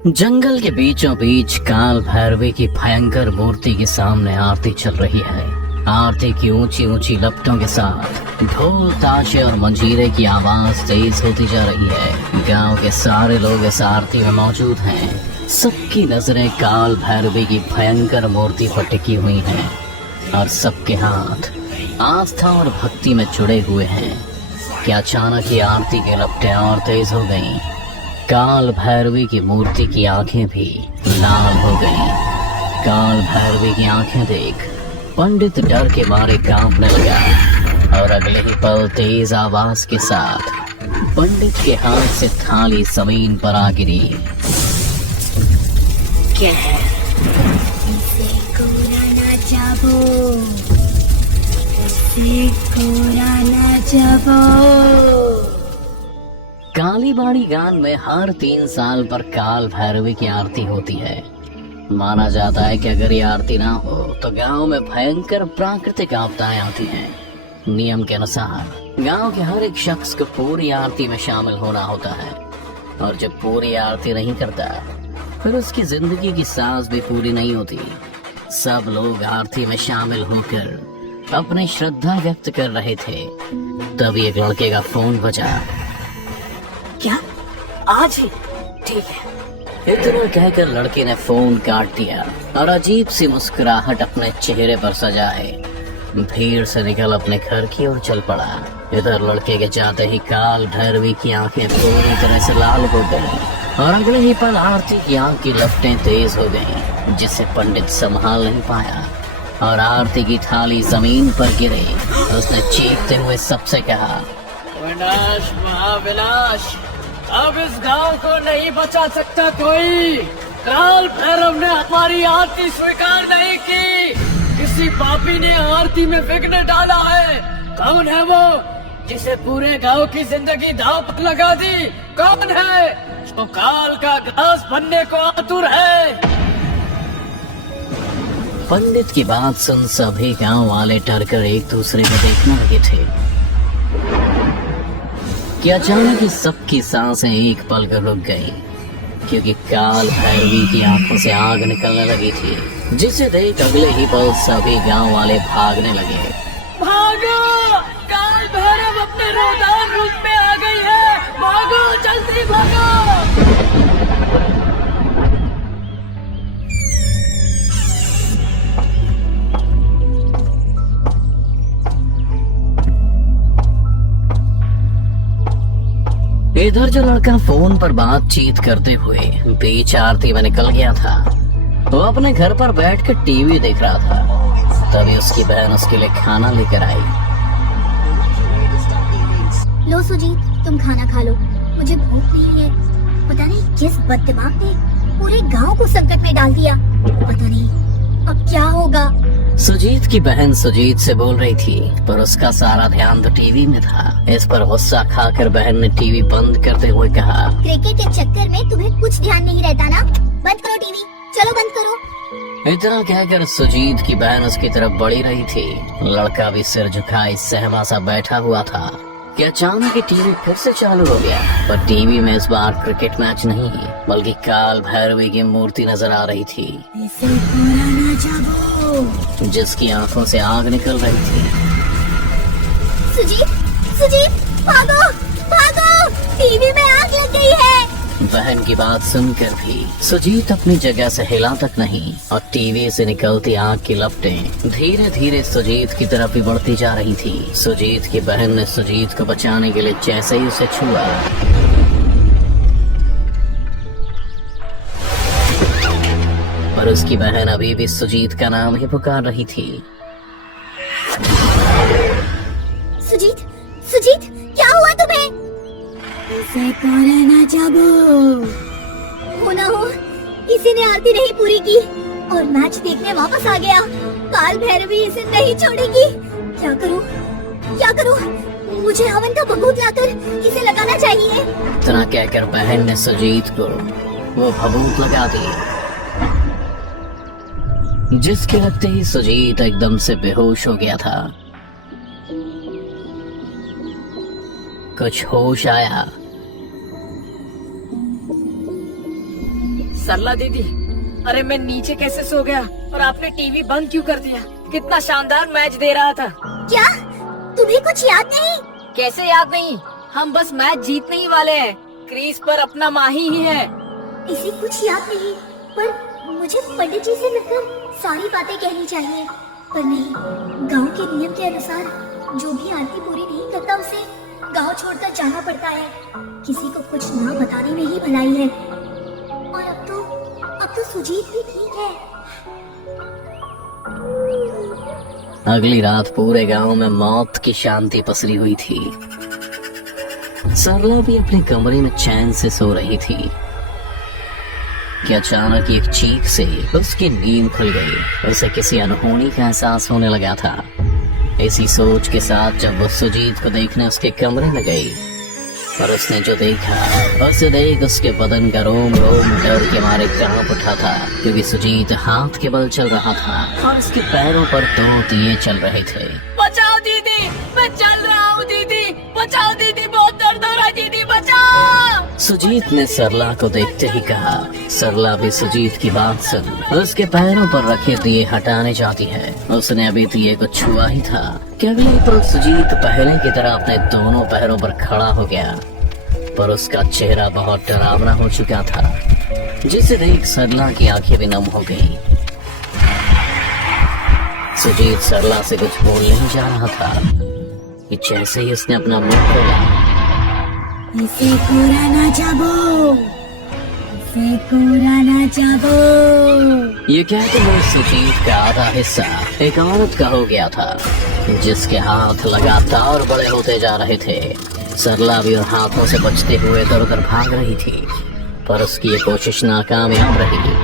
जंगल के बीचों बीच काल भैरवी की भयंकर मूर्ति के सामने आरती चल रही है। आरती की ऊंची ऊंची लपटों के साथ ढोल ताशे और मंजीरे की आवाज तेज होती जा रही है। गांव के सारे लोग इस आरती में मौजूद हैं। सबकी नजरें काल भैरवी की भयंकर मूर्ति पर टिकी हुई हैं और सबके हाथ आस्था और भक्ति में जुड़े हुए हैं कि अचानक ये आरती की लपटें और तेज हो गईं। काल भैरवी की मूर्ति की आंखें भी लाल हो गईं। काल भैरवी की आंखें देख पंडित डर के मारे कांपने लगा और अगले ही पल तेज आवाज के साथ पंडित के हाथ से थाली जमीन पर आ गिरी। क्या है? इसे कोरा ना जाबो, इसे कोरा ना जाबो। कालीबाड़ी गांव में हर 3 साल पर काल भैरवी की आरती होती है। माना जाता है कि अगर ये आरती ना हो तो गांव में भयंकर प्राकृतिक आपदाएं आती हैं। नियम के अनुसार गांव के हर एक शख्स को पूरी आरती में शामिल होना होता है और जब पूरी आरती नहीं करता फिर उसकी जिंदगी की सांस भी पूरी नहीं होती। सब लोग आरती में शामिल होकर अपनी श्रद्धा व्यक्त कर रहे थे। तभी एक लड़के का फोन बजा। क्या? आज ही? ठीक है। इतना कहकर लड़के ने फोन काट दिया और अजीब सी मुस्कुराहट अपने चेहरे पर सजाए भीड़ से निकल अपने घर की ओर चल पड़ा। इधर लड़के के जाते ही काल भैरवी की आंखें पूरी तरह से लाल हो गईं और अगले ही पल आरती की आंख की लपटें तेज हो गईं, जिसे पंडित संभाल नहीं पाया और आरती की थाली जमीन पर गिरी। उसने चीखते हुए सबसे कहा, विनाश महाविनाश, अब इस गांव को नहीं बचा सकता कोई। काल भैरव ने हमारी आरती स्वीकार नहीं की। किसी पापी ने आरती में विघ्न डाला है। कौन है वो जिसे पूरे गांव की जिंदगी दांव पर लगा दी? कौन है जो काल का घास बनने को आतुर है? पंडित की बात सुन सभी गांव वाले डर कर एक दूसरे को देखने लगे थे कि अचानक ही सबकी सांसें एक पल कर रुक गई, क्योंकि काल भैरवी की आंखों से आग निकलने लगी थी, जिसे देख अगले ही पल सभी गांव वाले भागने लगे। भागो! काल भैरव अपने रोदार रूप में आ गई है। भागो, जल्दी भागो! इधर जो लड़का फोन पर बातचीत करते हुए बीच आरती में निकल गया था, वो अपने घर पर बैठकर टीवी देख रहा था। तभी उसकी बहन उसके लिए खाना लेकर आई। लो सुजीत, तुम खाना खा लो, मुझे भूख नहीं है। पता नहीं किस बददिमाग ने पूरे गांव को संकट में डाल दिया। पता नहीं अब क्या होगा। सुजीत की बहन सुजीत से बोल रही थी, पर उसका सारा ध्यान तो टीवी में था। इस पर गुस्सा खाकर बहन ने टीवी बंद करते हुए कहा, क्रिकेट के चक्कर में तुम्हें कुछ ध्यान नहीं रहता ना? बंद करो टीवी, चलो बंद करो। इतना कहकर सुजीत की बहन उसकी तरफ बढ़ी रही थी। लड़का भी सिर झुकाए सहमा सा बैठा हुआ था कि अचानक ही टीवी फिर से चालू हो गया। पर टीवी में इस बार क्रिकेट मैच नहीं बल्कि काल भैरवी की मूर्ति नजर आ रही थी, इसे कोरा ना जाबो, जिसकी आंखों से आग निकल रही थी। सुजीत, सुजीत, भागो, भागो, टीवी में आग लग गई है। बहन की बात सुनकर भी सुजीत अपनी जगह से हिला तक नहीं और टीवी से निकलती आग की लपटें धीरे धीरे सुजीत की तरफ ही बढ़ती जा रही थी। सुजीत की बहन ने सुजीत को बचाने के लिए जैसे ही उसे छुआ, पर उसकी बहन अभी भी सुजीत का नाम ही पुकार रही थी। सुजीत, सुजीत, क्या हुआ तुम्हें? इसे कोरा ना जाबो। हो ना हो किसी ने आरती नहीं पूरी की और मैच देखने वापस आ गया। काल भैरवी इसे नहीं छोड़ेगी। क्या करूं? क्या करूं? मुझे हवन का भभूत लाकर इसे लगाना चाहिए। इतना कहकर बहन ने सुजीत को वो भभूत लगा दी, जिसके लगते ही सुजीत एकदम से बेहोश हो गया था। कुछ होश आया सरला दीदी, अरे मैं नीचे कैसे सो गया और आपने टीवी बंद क्यों कर दिया? कितना शानदार मैच दे रहा था। क्या तुम्हें कुछ याद नहीं? कैसे याद नहीं, हम बस मैच जीतने ही वाले हैं। क्रीज पर अपना माही ही है। इसे कुछ याद नहीं, पर मुझे पंडित जी से मिलकर सारी बातें कहनी चाहिए। पर नहीं, गांव के नियम के अनुसार जो भी आरती पूरी नहीं करता उसे गांव छोड़कर जाना पड़ता है। किसी को कुछ ना बताने में ही भलाई है। और अब तो सुजीत भी ठीक है। अगली रात पूरे गांव में मौत की शांति पसरी हुई थी। सरला भी अपने कमरे में चैन से सो रही थी कि अचानक एक चीख से उसकी नींद खुल गई। उसे किसी अनहोनी का एहसास होने लगा था। इसी सोच के साथ जब वो सुजीत को देखने उसके कमरे में गई और उसने जो देखा उसे देख उसके बदन का रोम रोम डर के मारे कांप उठा था, क्योंकि सुजीत हाथ के बल चल रहा था और उसके पैरों पर 2 दिए चल रहे थे। बचाओ दीदी, मैं चल रहा हूँ दीदी, बचाओ दीदी, बहुत दर्द हो रहा है दीदी, बचाओ। सुजीत ने सरला को देखते ही कहा। सरला भी सुजीत की बात सुन उसके पैरों पर रखे दिए हटाने जाती है। उसने अभी दिए को छुआ ही था कि अगले पल सुजीत पहले की तरह अपने दोनों पैरों पर खड़ा हो गया, पर उसका चेहरा बहुत डरावना हो चुका था, जिसे देख सरला की आंखें भी नम हो गईं। सुजीत सरला से कुछ बोलने ही जा रहा था कि जैसे ही उसने अपना मुंह खोला, इसे कोरा ना चाबो, इसे कोरा ना चाबो। ये कहते हुए सुजीत का आधा हिस्सा एक औरत का हो गया था, जिसके हाथ लगातार बड़े होते जा रहे थे। सरला भी उन हाथों से बचते हुए इधर उधर भाग रही थी, पर उसकी ये कोशिश नाकामयाब रही।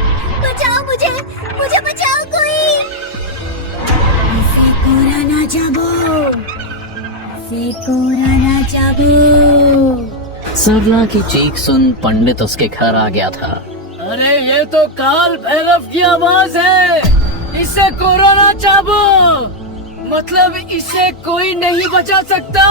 बचाओ मुझे, मुझे बचाओ कोई। इसे कोरा ना चाबो, इसे कोरा ना चाबो। सरला की चीख सुन पंडित उसके घर आ गया था। अरे ये तो काल भैरव की आवाज है। इसे कोरोना चाबो, मतलब इसे कोई नहीं बचा सकता।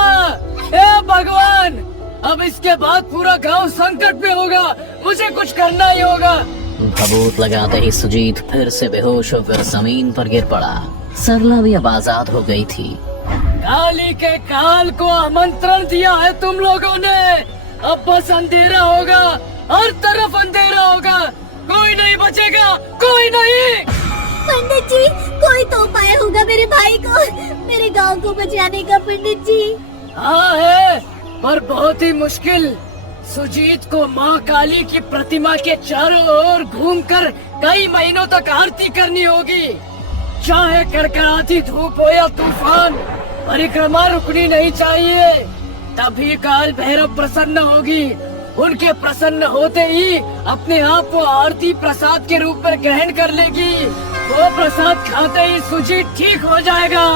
हे भगवान, अब इसके बाद पूरा गांव संकट में होगा, मुझे कुछ करना ही होगा। भभूत लगाते ही सुजीत फिर से बेहोश होकर जमीन पर गिर पड़ा। सरला भी अब आजाद हो गई थी। काली के काल को आमंत्रण दिया है तुम लोगों ने। अब बस अंधेरा होगा, हर तरफ अंधेरा होगा, कोई नहीं बचेगा, कोई नहीं। पंडित जी, कोई तो उपाय होगा मेरे भाई को, मेरे गांव को बचाने का। पंडित जी। हाँ है, पर बहुत ही मुश्किल। सुजीत को माँ काली की प्रतिमा के चारों ओर घूमकर कई महीनों तक आरती करनी होगी। चाहे कड़कड़ाती धूप हो या तूफान, परिक्रमा रुकनी नहीं चाहिए। तभी काल भैरव प्रसन्न होगी। उनके प्रसन्न होते ही अपने आप वो आरती प्रसाद के रूप में ग्रहण कर लेगी। वो प्रसाद खाते ही सुजीत ठीक हो जाएगा।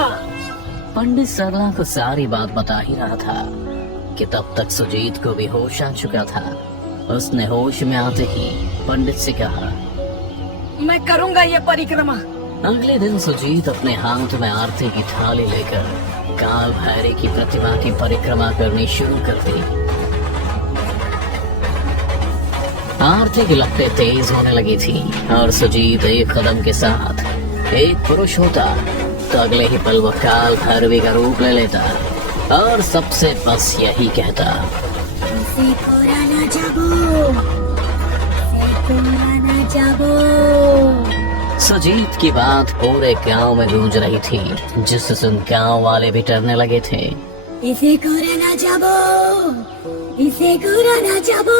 पंडित सरला को सारी बात बता ही रहा था कि तब तक सुजीत को भी होश आ चुका था। उसने होश में आते ही पंडित से कहा, मैं करूँगा ये परिक्रमा। अगले दिन सुजीत अपने हाथ में आरती की थाली लेकर काल भैरव की प्रतिमा की परिक्रमा करनी शुरू कर दी। आरती की लपटें तेज होने लगी थी और सुजीत एक कदम के साथ एक पुरुष होता तो अगले ही पल वो काल भैरवी का रूप ले लेता और सबसे बस यही कहता, इसे कोरा ना चाबो, इसे कोरा ना चाबो। सुजीत की बात पूरे गांव में गूंज रही थी, जिससे सुन गांव वाले भी डरने लगे थे। इसे कोरा ना चाबो, इसे कोरा ना चाबो।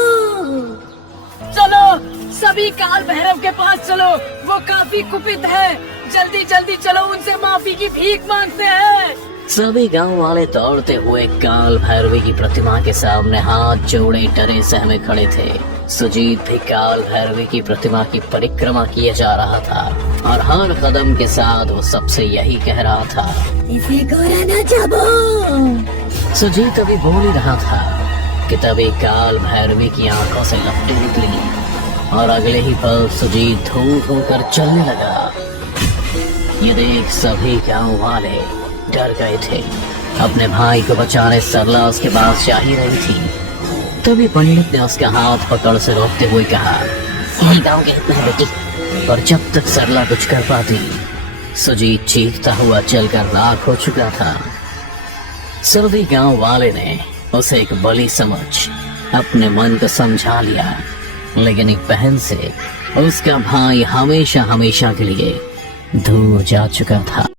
चलो सभी काल भैरव के पास चलो, वो काफी कुपित है। जल्दी जल्दी चलो, उनसे माफी की भीख मांगते हैं। सभी गांव वाले दौड़ते हुए काल भैरवी की प्रतिमा के सामने हाथ जोड़े डरे सहमे खड़े थे। सुजीत भी काल भैरवी की प्रतिमा की परिक्रमा किए जा रहा था और हर कदम के साथ वो सबसे यही कह रहा था, इसे कोरा ना चाबो। सुजीत अभी बोल ही रहा था कि तभी काल भैरवी की आंखों से लपटें निकली और अगले ही पल सुजीत धूल होकर चलने लगा। ये देख सभी गांव वाले डर गए थे। अपने भाई को बचाने सरला उसके पास जा ही रही थी, तभी पंडित ने उसका हाथ पकड़ से रोकते हुए कहा, यही गाँव के हित में है बेटी। और जब तक सरला कुछ कर पाती, सुजीत चीखता हुआ चलकर राख हो चुका था। सर्दी गांव वाले ने उसे एक बली समझ अपने मन को समझा लिया, लेकिन एक बहन से उसका भाई हमेशा हमेशा के लिए दूर जा चुका था।